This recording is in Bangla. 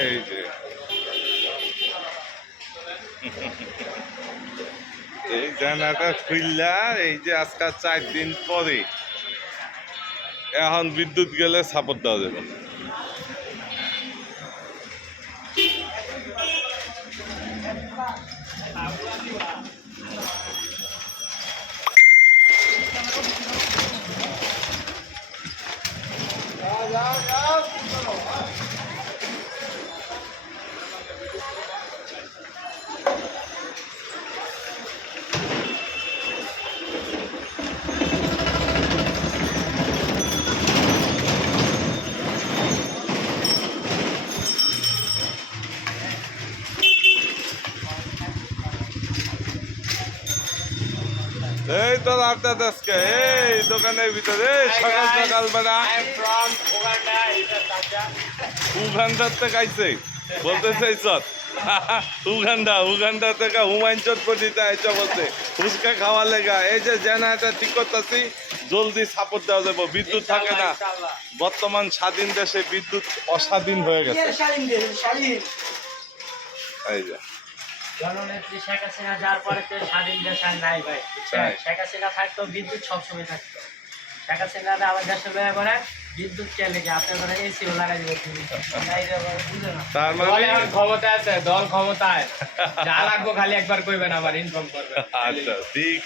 এই যে এই জানাটা খুললা, এই যে আজকে 4 দিন পরে এখন বিদ্যুৎ গেলে সাপোর্ট দেওয়া যাবে না। এই তো রাতটা আজকে এই দোকানের ভিতরে সকাল সকাল বেলা উগান্ডার থেকে আইছে বলতে চাইছ উগান্ডা থেকে হুমায়ুন চটপটিতে আইসা বলছে ফুচকা খাওয়ার লেগা। এই যে জেনারেটর ঠিক করতেছি, জলদি সাপোর্ট দেওয়া যাবো, বিদ্যুৎ থাকে না। বর্তমান স্বাধীন দেশে বিদ্যুৎ অস্বাধীন হয়ে গেছে। এই যে জননেত্রী শেখ হাসিনা যার পরে তো স্বাধীন দেশ আর নাই ভাই। শেখ হাসিনা থাকতো বিদ্যুৎ সবসময় থাকতো। শেখ হাসিনা আমার দেশে বেড়ে করে বিদ্যুৎ কে লেগে আপনার ঘরে এসিও লাগাই দিবে। তার মানে ক্ষমতা আছে, দল ক্ষমতায় যা লাগবো খালি একবার কইবেন, আবার ইনফর্ম করবেন। আচ্ছা ঠিক আছে।